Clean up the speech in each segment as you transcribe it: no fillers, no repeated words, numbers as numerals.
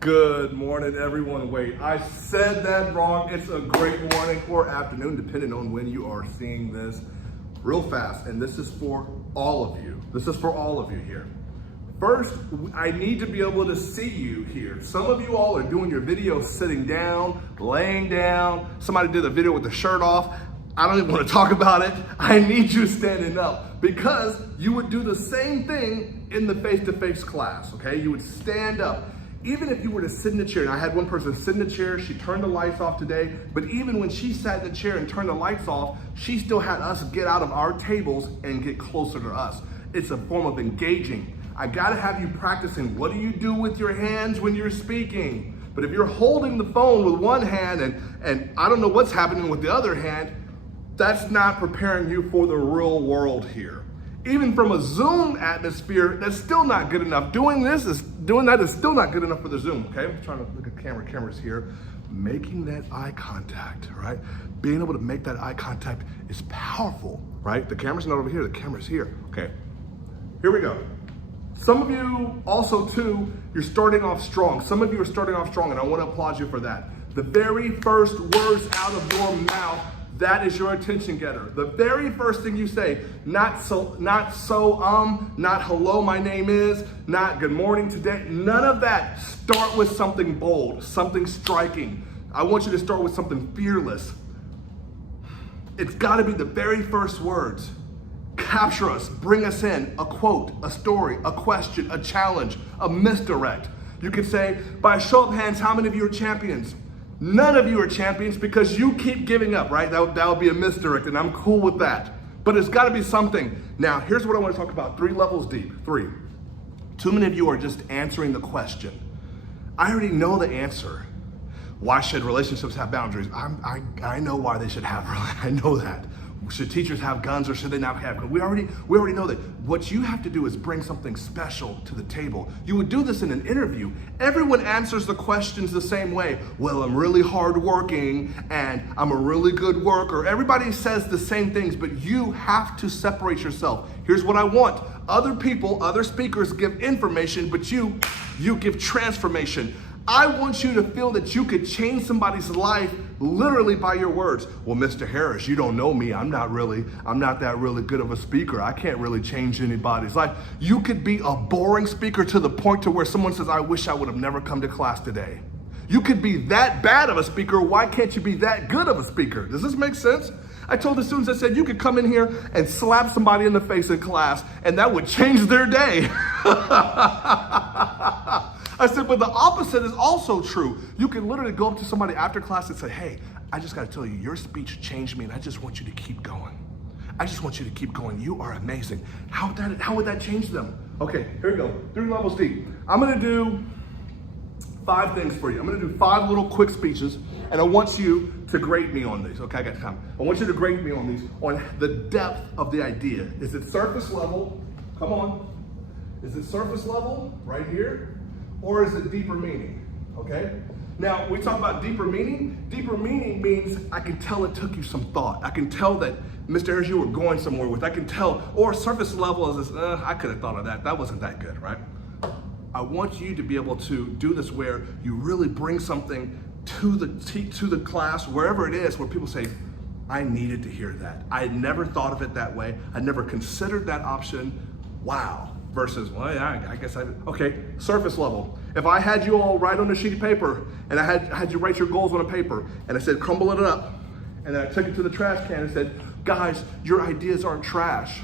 Good morning, everyone. Wait, I said that wrong. It's a great morning or afternoon, depending on when you are seeing this real fast. And this is for all of you. This is for all of you here. First, I need to be able to see you here. Some of you all are doing your videos sitting down, laying down. Somebody did a video with the shirt off. I don't even want to talk about it. I need you standing up because you would do the same thing in the face-to-face class, okay? You would stand up. Even if you were to sit in the chair, and I had one person sit in the chair, she turned the lights off today, but even when she sat in the chair and turned the lights off, she still had us get out of our tables and get closer to us. It's a form of engaging. I gotta have you practicing, what do you do with your hands when you're speaking? But if you're holding the phone with one hand and I don't know what's happening with the other hand, that's not preparing you for the real world here. Even from a Zoom atmosphere, that's still not good enough. Doing that is still not good enough for the Zoom, okay? I'm trying to look at cameras here. Making that eye contact, right? Being able to make that eye contact is powerful, right? The camera's not over here, the camera's here, okay? Here we go. Some of you also too, you're starting off strong. Some of you are starting off strong and I want to applaud you for that. The very first words out of your mouth, that is your attention getter. The very first thing you say, not hello, my name is, not good morning today, none of that. Start with something bold, something striking. I want you to start with something fearless. It's gotta be the very first words. Capture us, bring us in, a quote, a story, a question, a challenge, a misdirect. You could say, by a show of hands, how many of you are champions? None of you are champions because you keep giving up, right? That would be a misdirect, and I'm cool with that. But it's got to be something. Now, here's what I want to talk about. 3 levels deep. 3. Too many of you are just answering the question. I already know the answer. Why should relationships have boundaries? I know why they should have. I know that. Should teachers have guns or should they not have guns? We already know that. What you have to do is bring something special to the table. You would do this in an interview. Everyone answers the questions the same way. Well, I'm really hardworking and I'm a really good worker. Everybody says the same things, but you have to separate yourself. Here's what I want. Other people, other speakers give information, but you give transformation. I want you to feel that you could change somebody's life literally by your words. Well, Mr. Harris, you don't know me. I'm not that really good of a speaker. I can't really change anybody's life. You could be a boring speaker to the point to where someone says, I wish I would have never come to class today. You could be that bad of a speaker. Why can't you be that good of a speaker? Does this make sense? I told the students, I said, you could come in here and slap somebody in the face in class and that would change their day. I said, but the opposite is also true. You can literally go up to somebody after class and say, hey, I just gotta tell you, your speech changed me and I just want you to keep going. I just want you to keep going. You are amazing. How would that change them? Okay, here we go, 3 levels deep. I'm gonna do 5 things for you. I'm gonna do 5 little quick speeches and I want you to grade me on these. Okay, I got time. I want you to grade me on these, on the depth of the idea. Is it surface level? Come on. Is it surface level, right here? Or is it deeper meaning, okay? Now, we talk about deeper meaning. Deeper meaning means I can tell it took you some thought. I can tell that, Mr. Harris, you were going somewhere with. I can tell, or surface level is this, I could have thought of that. That wasn't that good, right? I want you to be able to do this where you really bring something to the class, wherever it is, where people say, I needed to hear that. I had never thought of it that way. I never considered that option. Wow. Versus, well, yeah, I guess okay, surface level. If I had you all write on a sheet of paper and I had you write your goals on a paper and I said, crumble it up. And then I took it to the trash can and said, guys, your ideas aren't trash.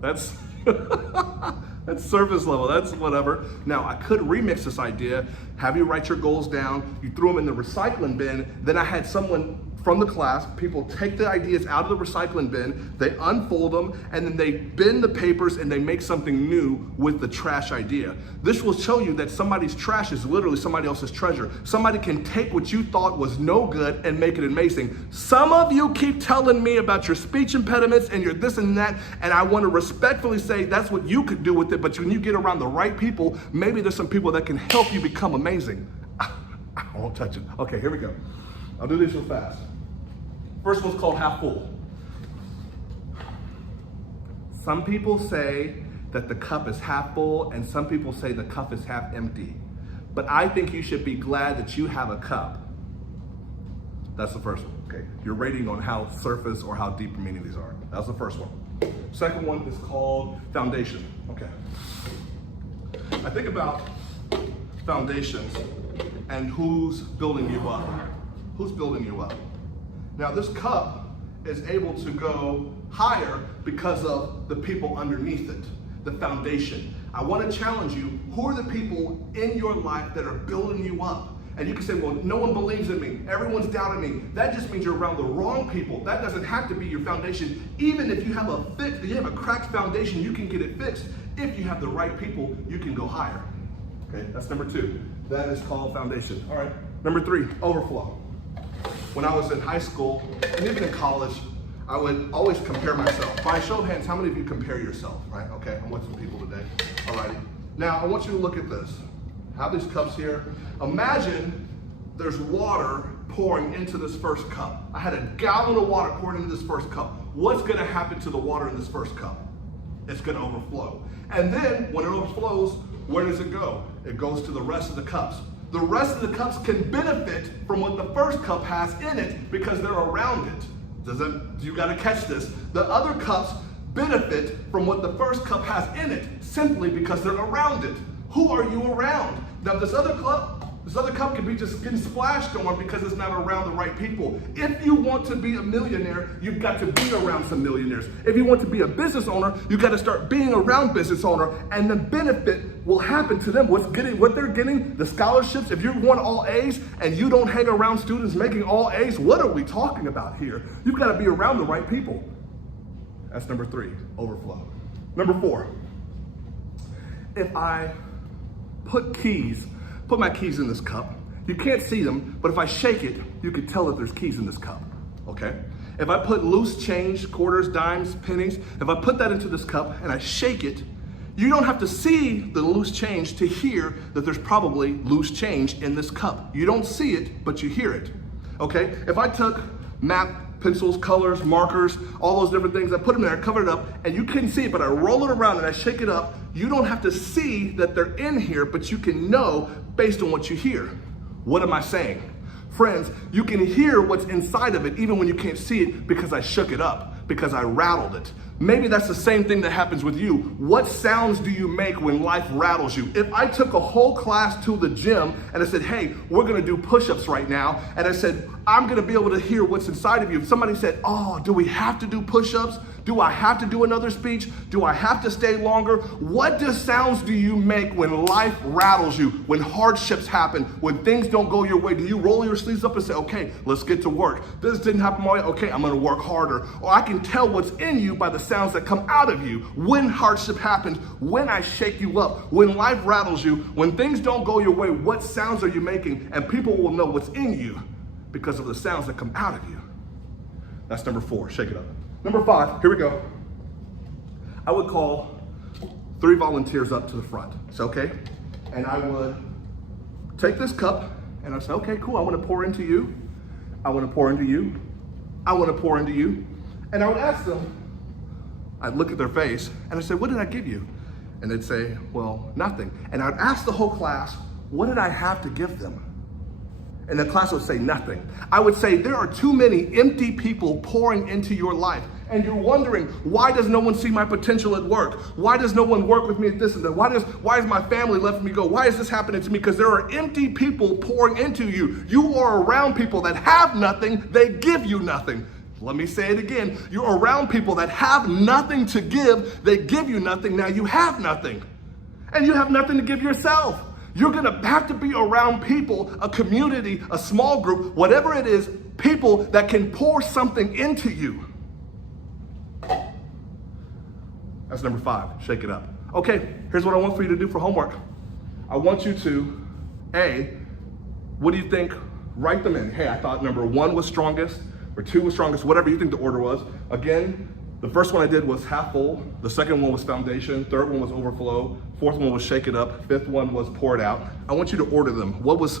That's, that's surface level, that's whatever. Now, I could remix this idea, have you write your goals down, you threw them in the recycling bin, then I had someone from the class, people take the ideas out of the recycling bin, they unfold them, and then they bin the papers and they make something new with the trash idea. This will show you that somebody's trash is literally somebody else's treasure. Somebody can take what you thought was no good and make it amazing. Some of you keep telling me about your speech impediments and your this and that, and I want to respectfully say that's what you could do with it, but when you get around the right people, maybe there's some people that can help you become amazing. I won't touch it. Okay, here we go. I'll do this real fast. First one's called half full. Some people say that the cup is half full and some people say the cup is half empty. but I think you should be glad that you have a cup. That's the first one, okay? Your rating on how surface or how deep meaning these are. That's the first one. Second one is called foundation, okay? I think about foundations and who's building you up. Who's building you up? Now this cup is able to go higher because of the people underneath it, the foundation. I want to challenge you, who are the people in your life that are building you up? And you can say, well, no one believes in me. Everyone's doubting me. That just means you're around the wrong people. That doesn't have to be your foundation. Even if you have a cracked foundation, you can get it fixed. If you have the right people, you can go higher. Okay, that's number 2. That is called foundation. All right, number 3, overflow. When I was in high school, and even in college, I would always compare myself. By show of hands, how many of you compare yourself, right? Okay, I'm with some people today. All righty. Now, I want you to look at this. I have these cups here. Imagine there's water pouring into this first cup. I had a gallon of water poured into this first cup. What's gonna happen to the water in this first cup? It's gonna overflow. And then, when it overflows, where does it go? It goes to the rest of the cups. The rest of the cups can benefit from what the first cup has in it because they're around it. You gotta catch this. The other cups benefit from what the first cup has in it simply because they're around it. Who are you around? Now this other cup can be just getting splashed on because it's not around the right people. If you want to be a millionaire, you've got to be around some millionaires. If you want to be a business owner, you've got to start being around business owner, and the benefit will happen to them. What they're getting, the scholarships. If you want all A's and you don't hang around students making all A's, what are we talking about here? You've got to be around the right people. That's number 3, overflow. Number 4, if I put my keys in this cup. You can't see them, but if I shake it, you can tell that there's keys in this cup, okay? If I put loose change, quarters, dimes, pennies, if I put that into this cup and I shake it, you don't have to see the loose change to hear that there's probably loose change in this cup. You don't see it, but you hear it, okay? If I took pencils, colors, markers, all those different things, I put them there, I covered it up, and you couldn't see it, but I roll it around and I shake it up, you don't have to see that they're in here, but you can know based on what you hear. What am I saying? Friends, you can hear what's inside of it even when you can't see it because I shook it up, because I rattled it. Maybe that's the same thing that happens with you. What sounds do you make when life rattles you? If I took a whole class to the gym and I said, hey, we're gonna do push-ups right now, and I said, I'm gonna be able to hear what's inside of you. If somebody said, oh, do we have to do push-ups? Do I have to do another speech? Do I have to stay longer? What sounds do you make when life rattles you, when hardships happen, when things don't go your way? Do you roll your sleeves up and say, okay, let's get to work. This didn't happen my way, okay, I'm gonna work harder. Or I can tell what's in you by the sounds that come out of you when hardship happens, when I shake you up, when life rattles you, when things don't go your way, what sounds are you making? And people will know what's in you because of the sounds that come out of you. That's number 4, shake it up. Number 5, here we go. I would call 3 volunteers up to the front. It's okay. And I would take this cup and I'd say, okay, cool, I want to pour into you. I want to pour into you. I want to pour into you. And I would ask them, I'd look at their face and I'd say, what did I give you? And they'd say, well, nothing. And I'd ask the whole class, what did I have to give them? And the class would say nothing. I would say, there are too many empty people pouring into your life. And you're wondering, why does no one see my potential at work? Why does no one work with me at this and that? Why is my family letting me go? Why is this happening to me? Because there are empty people pouring into you. You are around people that have nothing, they give you nothing. Let me say it again. You're around people that have nothing to give, they give you nothing, now you have nothing. And you have nothing to give yourself. You're gonna have to be around people, a community, a small group, whatever it is, people that can pour something into you. That's number 5, shake it up. Okay, here's what I want for you to do for homework. I want you to, what do you think? Write them in. Hey, I thought number 1 was strongest, or 2 was strongest, whatever you think the order was. Again, the first one I did was half full. The second one was foundation. Third one was overflow. Fourth one was shake it up. Fifth one was pour it out. I want you to order them. What was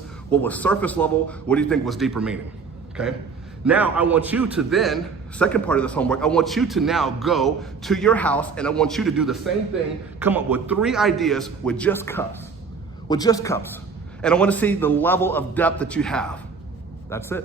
surface level? What do you think was deeper meaning? Okay. Now I want you to then, second part of this homework, I want you to now go to your house and I want you to do the same thing, come up with 3 ideas with just cups. With just cups. And I want to see the level of depth that you have. That's it.